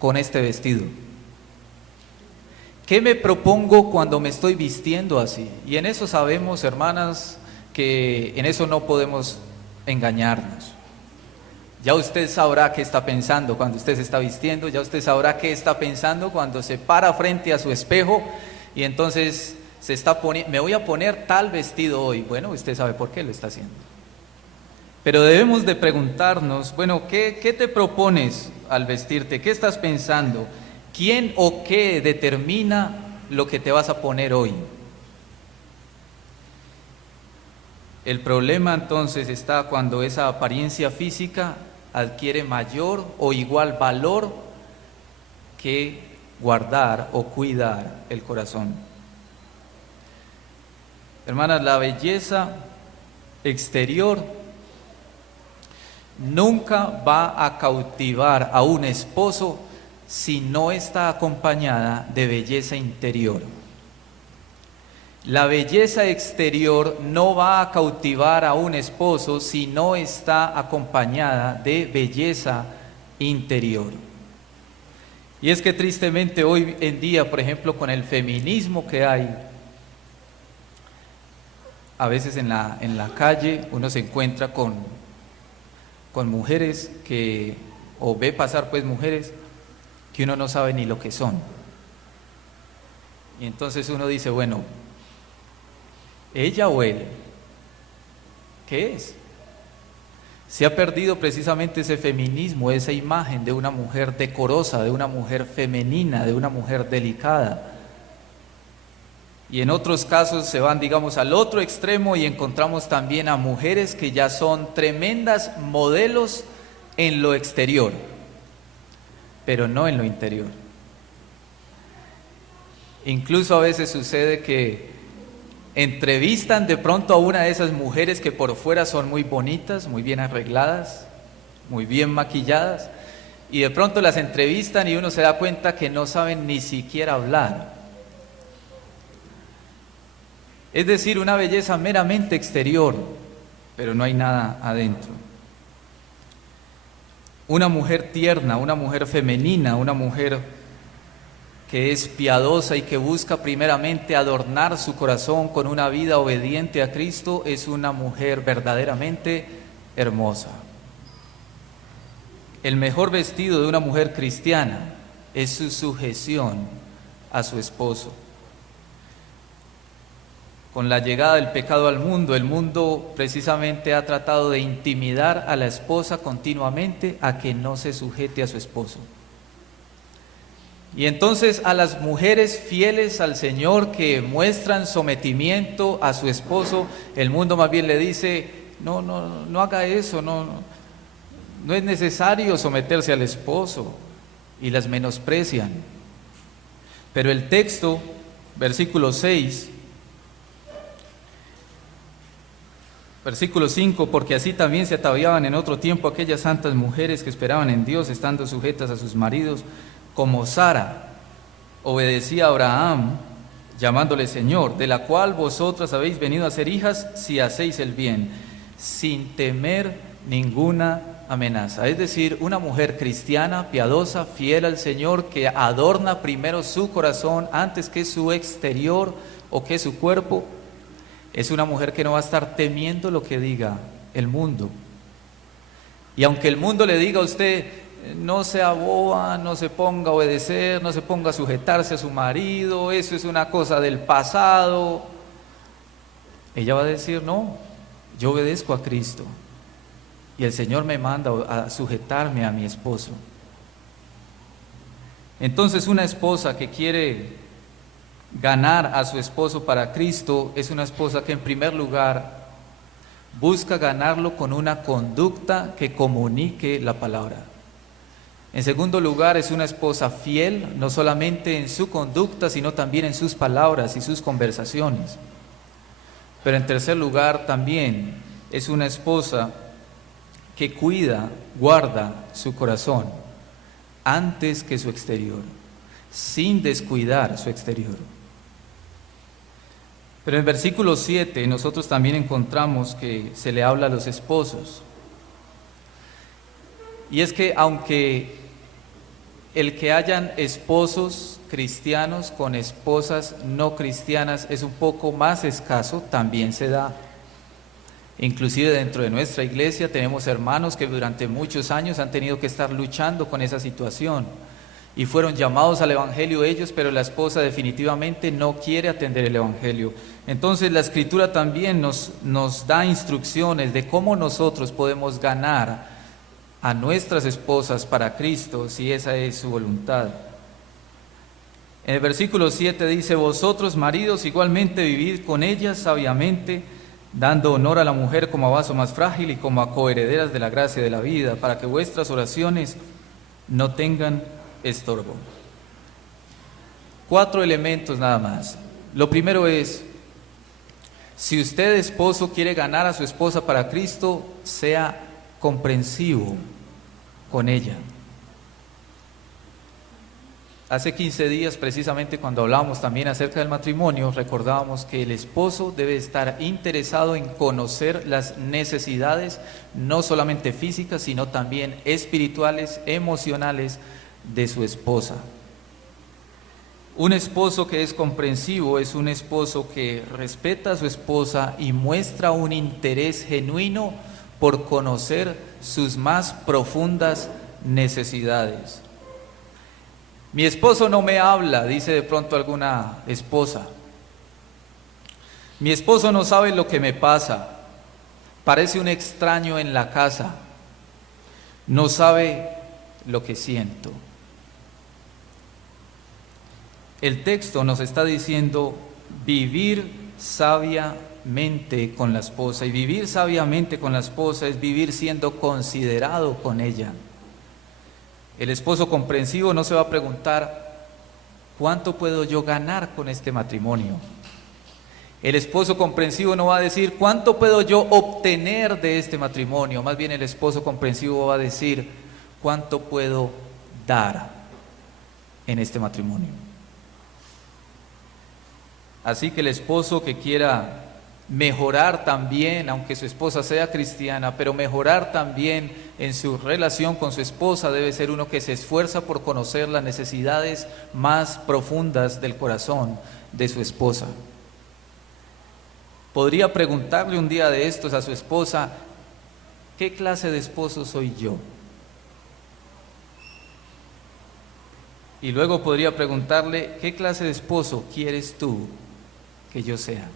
con este vestido? ¿Qué me propongo cuando me estoy vistiendo así? Y en eso sabemos, hermanas, que en eso no podemos engañarnos. Ya usted sabrá qué está pensando cuando usted se está vistiendo, ya usted sabrá qué está pensando cuando se para frente a su espejo y entonces me voy a poner tal vestido hoy. Bueno, usted sabe por qué lo está haciendo. Pero debemos de preguntarnos, bueno, ¿qué te propones al vestirte? ¿Qué estás pensando? ¿Quién o qué determina lo que te vas a poner hoy? El problema entonces está cuando esa apariencia física adquiere mayor o igual valor que guardar o cuidar el corazón. Hermanas, la belleza exterior nunca va a cautivar a un esposo si no está acompañada de belleza interior. La belleza exterior no va a cautivar a un esposo si no está acompañada de belleza interior. Y es que tristemente hoy en día, por ejemplo, con el feminismo que hay, a veces en la calle uno se encuentra con mujeres que, o ve pasar pues mujeres que uno no sabe ni lo que son. Y entonces uno dice, bueno, ¿ella o él? ¿Qué es? Se ha perdido precisamente ese feminismo, esa imagen de una mujer decorosa, de una mujer femenina, de una mujer delicada. Y en otros casos se van, digamos, al otro extremo y encontramos también a mujeres que ya son tremendas modelos en lo exterior, pero no en lo interior. Incluso a veces sucede que entrevistan de pronto a una de esas mujeres que por fuera son muy bonitas, muy bien arregladas, muy bien maquilladas, y de pronto las entrevistan y uno se da cuenta que no saben ni siquiera hablar. Es decir, una belleza meramente exterior, pero no hay nada adentro. Una mujer tierna, una mujer femenina, una mujer que es piadosa y que busca primeramente adornar su corazón con una vida obediente a Cristo, es una mujer verdaderamente hermosa. El mejor vestido de una mujer cristiana es su sujeción a su esposo. Con la llegada del pecado al mundo, el mundo precisamente ha tratado de intimidar a la esposa continuamente a que no se sujete a su esposo. Y entonces a las mujeres fieles al Señor que muestran sometimiento a su esposo, el mundo más bien le dice, no haga eso, no es necesario someterse al esposo, y las menosprecian. Pero el texto, versículo 6, versículo 5, porque así también se ataviaban en otro tiempo aquellas santas mujeres que esperaban en Dios, estando sujetas a sus maridos, como Sara obedecía a Abraham, llamándole Señor, de la cual vosotras habéis venido a ser hijas si hacéis el bien, sin temer ninguna amenaza. Es decir, una mujer cristiana, piadosa, fiel al Señor, que adorna primero su corazón antes que su exterior o que su cuerpo, es una mujer que no va a estar temiendo lo que diga el mundo. Y aunque el mundo le diga a usted, no sea boba, no se ponga a obedecer, no se ponga a sujetarse a su marido, eso es una cosa del pasado, ella va a decir, no, yo obedezco a Cristo y el Señor me manda a sujetarme a mi esposo. Entonces una esposa que quiere ganar a su esposo para Cristo es una esposa que en primer lugar busca ganarlo con una conducta que comunique la palabra. En segundo lugar, es una esposa fiel, no solamente en su conducta, sino también en sus palabras y sus conversaciones. Pero en tercer lugar, también es una esposa que cuida, guarda su corazón antes que su exterior, sin descuidar su exterior. Pero en el versículo 7 nosotros también encontramos que se le habla a los esposos. Y es que aunque el que hayan esposos cristianos con esposas no cristianas es un poco más escaso, también se da. Inclusive dentro de nuestra iglesia tenemos hermanos que durante muchos años han tenido que estar luchando con esa situación y fueron llamados al evangelio ellos, pero la esposa definitivamente no quiere atender el evangelio. Entonces la escritura también nos da instrucciones de cómo nosotros podemos ganar a nuestras esposas para Cristo, si esa es su voluntad. En el versículo 7 dice, vosotros maridos igualmente vivid con ellas sabiamente, dando honor a la mujer como a vaso más frágil y como a coherederas de la gracia de la vida, para que vuestras oraciones no tengan estorbo. 4 elementos nada más. Lo primero es Si usted, esposo, quiere ganar a su esposa para Cristo, sea comprensivo con ella. Hace 15 días, precisamente cuando hablábamos también acerca del matrimonio, recordábamos que el esposo debe estar interesado en conocer las necesidades, no solamente físicas, sino también espirituales, emocionales de su esposa. Un esposo que es comprensivo es un esposo que respeta a su esposa y muestra un interés genuino por conocer sus más profundas necesidades. Mi esposo no me habla, dice de pronto alguna esposa. Mi esposo no sabe lo que me pasa, parece un extraño en la casa, no sabe lo que siento. El texto nos está diciendo vivir sabiamente con la esposa, y vivir sabiamente con la esposa es vivir siendo considerado con ella. El esposo comprensivo no se va a preguntar ¿cuánto puedo yo ganar con este matrimonio? El esposo comprensivo no va a decir ¿cuánto puedo yo obtener de este matrimonio? Más bien el esposo comprensivo va a decir ¿cuánto puedo dar en este matrimonio? Así que el esposo que quiera mejorar también, aunque su esposa sea cristiana, pero mejorar también en su relación con su esposa, debe ser uno que se esfuerza por conocer las necesidades más profundas del corazón de su esposa. Podría preguntarle un día de estos a su esposa, ¿qué clase de esposo soy yo? Y luego podría preguntarle, ¿qué clase de esposo quieres tú que yo sea?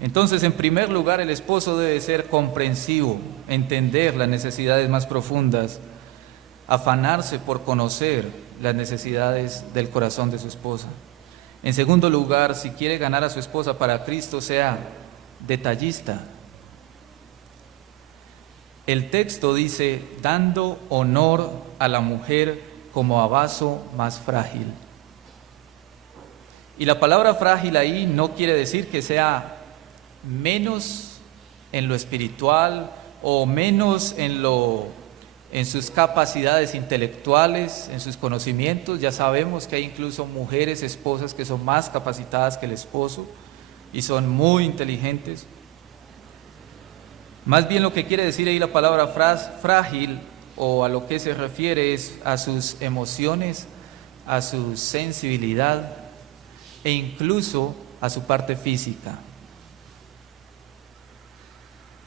Entonces, en primer lugar, el esposo debe ser comprensivo, entender las necesidades más profundas, afanarse por conocer las necesidades del corazón de su esposa. En segundo lugar, si quiere ganar a su esposa para Cristo, sea detallista. El texto dice, dando honor a la mujer como a vaso más frágil. Y la palabra frágil ahí no quiere decir que sea menos en lo espiritual o menos en sus capacidades intelectuales, en sus conocimientos. Ya sabemos que hay incluso mujeres, esposas que son más capacitadas que el esposo y son muy inteligentes. Más bien lo que quiere decir ahí la palabra frágil, o a lo que se refiere, es a sus emociones, a su sensibilidad e incluso a su parte física.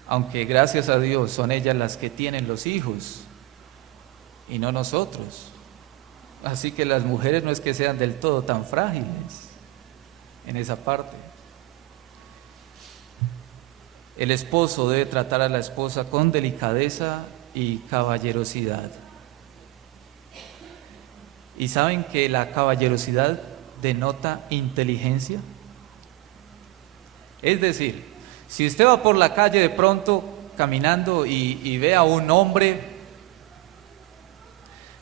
Aunque gracias a Dios son ellas las que tienen los hijos y no nosotros. Así que las mujeres no es que sean del todo tan frágiles en esa parte. El esposo debe tratar a la esposa con delicadeza y caballerosidad. ¿Y saben que la caballerosidad denota inteligencia? Es decir, si usted va por la calle de pronto caminando y ve a un hombre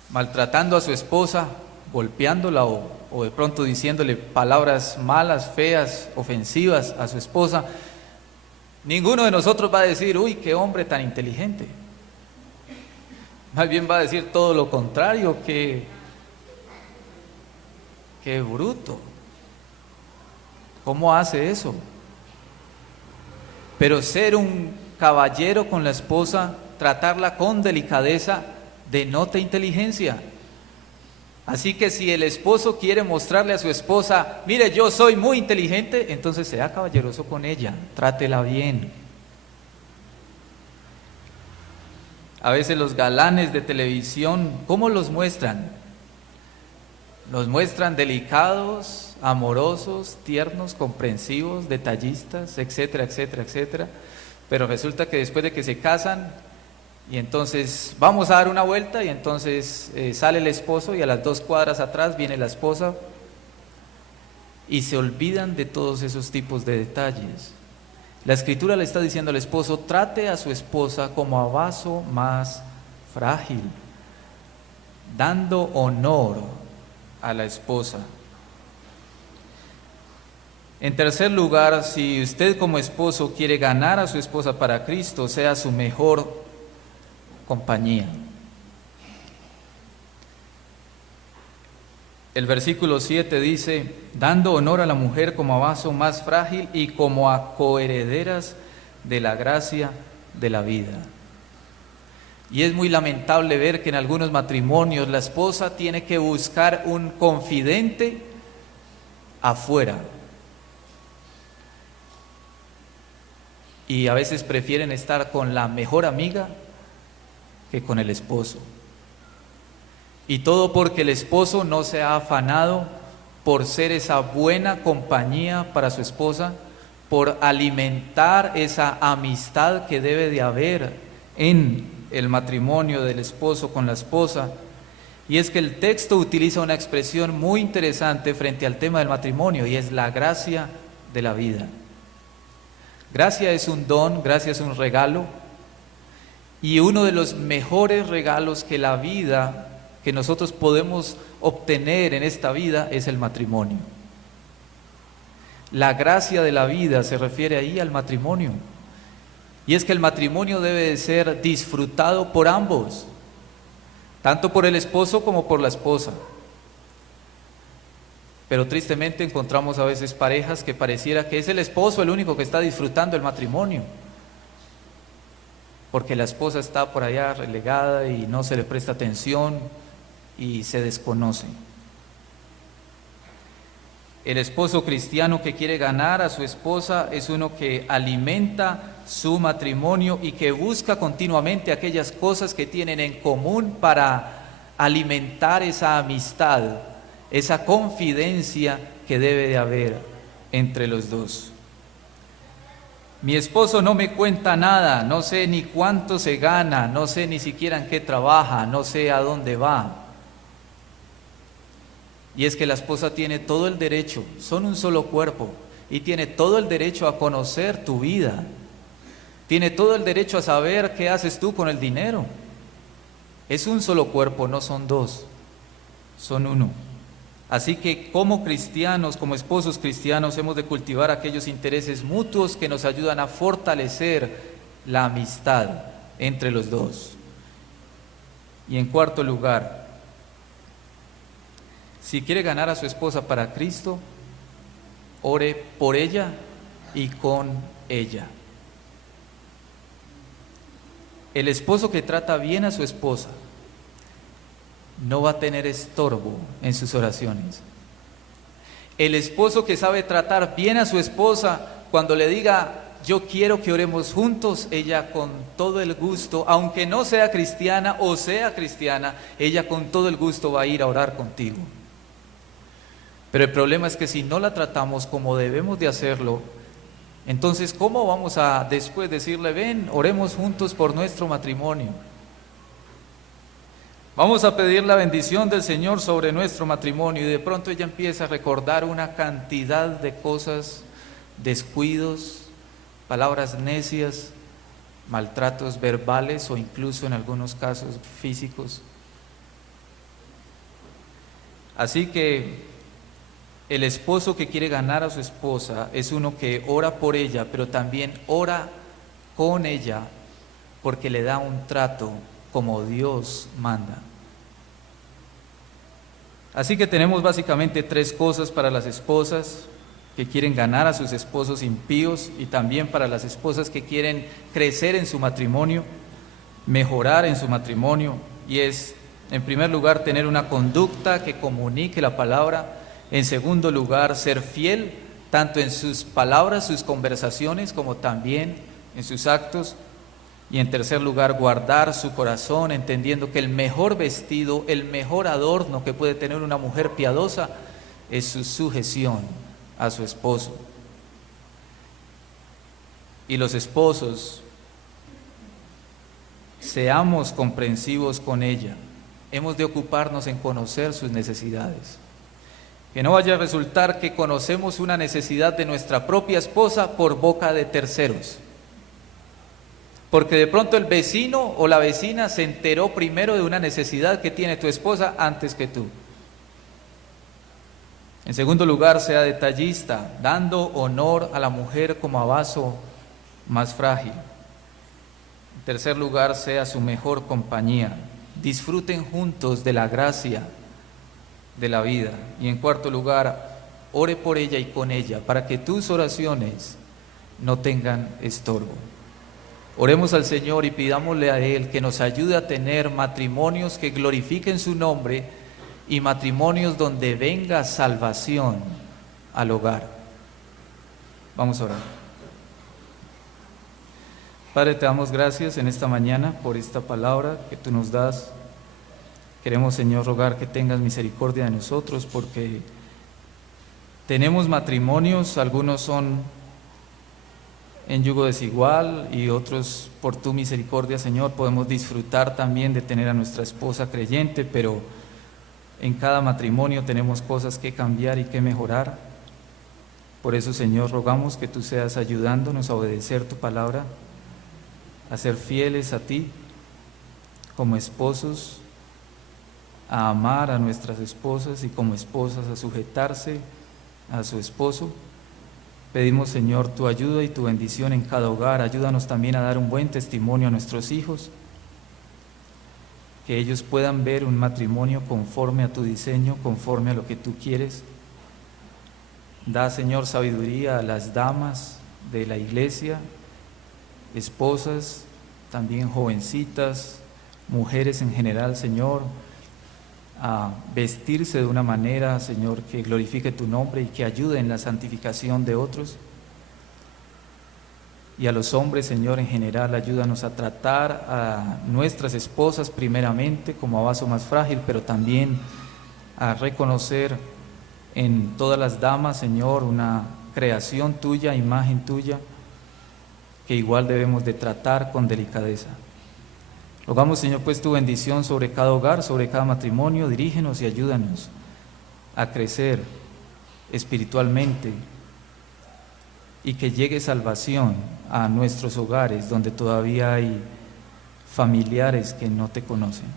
maltratando a su esposa, golpeándola o de pronto diciéndole palabras malas, feas, ofensivas a su esposa, ninguno de nosotros va a decir, uy, qué hombre tan inteligente. Más bien va a decir todo lo contrario, qué bruto. ¿Cómo hace eso? Pero ser un caballero con la esposa, tratarla con delicadeza, denota inteligencia. Así que si el esposo quiere mostrarle a su esposa, mire, yo soy muy inteligente, entonces sea caballeroso con ella, trátela bien. A veces los galanes de televisión, ¿cómo los muestran? Los muestran delicados, amorosos, tiernos, comprensivos, detallistas, etcétera, etcétera, etcétera. Pero resulta que después de que se casan, y entonces vamos a dar una vuelta, y entonces sale el esposo y a las 2 cuadras atrás viene la esposa, y se olvidan de todos esos tipos de detalles. La Escritura le está diciendo al esposo, trate a su esposa como a vaso más frágil, dando honor a la esposa. En tercer lugar, si usted como esposo quiere ganar a su esposa para Cristo, sea su mejor compañía. El versículo 7 dice, dando honor a la mujer como a vaso más frágil y como a coherederas de la gracia de la vida. Y es muy lamentable ver que en algunos matrimonios la esposa tiene que buscar un confidente afuera. Y a veces prefieren estar con la mejor amiga que con el esposo. Y todo porque el esposo no se ha afanado por ser esa buena compañía para su esposa, por alimentar esa amistad que debe de haber en el matrimonio del esposo con la esposa. Y es que el texto utiliza una expresión muy interesante frente al tema del matrimonio, y es la gracia de la vida. Gracia es un don, gracia es un regalo, y uno de los mejores regalos que la vida, que nosotros podemos obtener en esta vida, es el matrimonio. La gracia de la vida se refiere ahí al matrimonio, y es que el matrimonio debe de ser disfrutado por ambos, tanto por el esposo como por la esposa. Pero tristemente encontramos a veces parejas que pareciera que es el esposo el único que está disfrutando el matrimonio, porque la esposa está por allá relegada y no se le presta atención y se desconoce. El esposo cristiano que quiere ganar a su esposa es uno que alimenta su matrimonio y que busca continuamente aquellas cosas que tienen en común para alimentar esa amistad, esa confidencia que debe de haber entre los dos. Mi esposo no me cuenta nada, no sé ni cuánto se gana, no sé ni siquiera en qué trabaja, no sé a dónde va. Y es que la esposa tiene todo el derecho, son un solo cuerpo, y tiene todo el derecho a conocer tu vida, tiene todo el derecho a saber qué haces tú con el dinero. Es un solo cuerpo, no son dos, son uno. Así que como cristianos, como esposos cristianos, hemos de cultivar aquellos intereses mutuos que nos ayudan a fortalecer la amistad entre los dos. Y en cuarto lugar, si quiere ganar a su esposa para Cristo, ore por ella y con ella. El esposo que trata bien a su esposa no va a tener estorbo en sus oraciones. El esposo que sabe tratar bien a su esposa, cuando le diga, yo quiero que oremos juntos, ella con todo el gusto, aunque no sea cristiana o sea cristiana, ella con todo el gusto va a ir a orar contigo. Pero el problema es que si no la tratamos como debemos de hacerlo, entonces ¿cómo vamos a después decirle, ven, oremos juntos por nuestro matrimonio? Vamos a pedir la bendición del Señor sobre nuestro matrimonio, y de pronto ella empieza a recordar una cantidad de cosas, descuidos, palabras necias, maltratos verbales o incluso en algunos casos físicos. Así que el esposo que quiere ganar a su esposa es uno que ora por ella, pero también ora con ella, porque le da un trato como Dios manda. Así que tenemos básicamente tres cosas para las esposas que quieren ganar a sus esposos impíos, y también para las esposas que quieren crecer en su matrimonio, mejorar en su matrimonio, y es, en primer lugar, tener una conducta que comunique la palabra. En segundo lugar, ser fiel tanto en sus palabras, sus conversaciones, como también en sus actos. Y en tercer lugar, guardar su corazón, entendiendo que el mejor vestido, el mejor adorno que puede tener una mujer piadosa es su sujeción a su esposo. Y los esposos, seamos comprensivos con ella. Hemos de ocuparnos en conocer sus necesidades. Que no vaya a resultar que conocemos una necesidad de nuestra propia esposa por boca de terceros. Porque de pronto el vecino o la vecina se enteró primero de una necesidad que tiene tu esposa antes que tú. En segundo lugar, sea detallista, dando honor a la mujer como a vaso más frágil. En tercer lugar, sea su mejor compañía. Disfruten juntos de la gracia de la vida. Y en cuarto lugar, ore por ella y con ella, para que tus oraciones no tengan estorbo. Oremos al Señor y pidámosle a Él que nos ayude a tener matrimonios que glorifiquen su nombre y matrimonios donde venga salvación al hogar. Vamos a orar. Padre, te damos gracias en esta mañana por esta palabra que tú nos das. Queremos, Señor, rogar que tengas misericordia de nosotros, porque tenemos matrimonios, algunos son en yugo desigual y otros por tu misericordia, Señor, podemos disfrutar también de tener a nuestra esposa creyente, pero en cada matrimonio tenemos cosas que cambiar y que mejorar. Por eso, Señor, rogamos que tú seas ayudándonos a obedecer tu palabra, a ser fieles a ti como esposos, a amar a nuestras esposas y como esposas a sujetarse a su esposo. Pedimos, Señor, tu ayuda y tu bendición en cada hogar. Ayúdanos también a dar un buen testimonio a nuestros hijos, que ellos puedan ver un matrimonio conforme a tu diseño, conforme a lo que tú quieres. Da, Señor, sabiduría a las damas de la iglesia, esposas, también jovencitas, mujeres en general, Señor, a vestirse de una manera, Señor, que glorifique tu nombre y que ayude en la santificación de otros. Y a los hombres, Señor, en general, ayúdanos a tratar a nuestras esposas primeramente como a vaso más frágil, pero también a reconocer en todas las damas, Señor, una creación tuya, imagen tuya, que igual debemos de tratar con delicadeza. Rogamos, Señor, pues tu bendición sobre cada hogar, sobre cada matrimonio. Dirígenos y ayúdanos a crecer espiritualmente y que llegue salvación a nuestros hogares donde todavía hay familiares que no te conocen.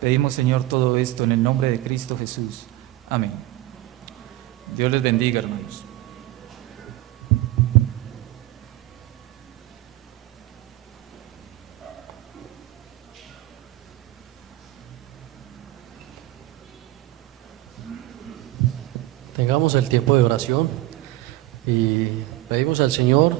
Pedimos, Señor, todo esto en el nombre de Cristo Jesús. Amén. Dios les bendiga, hermanos. Tengamos el tiempo de oración y pedimos al Señor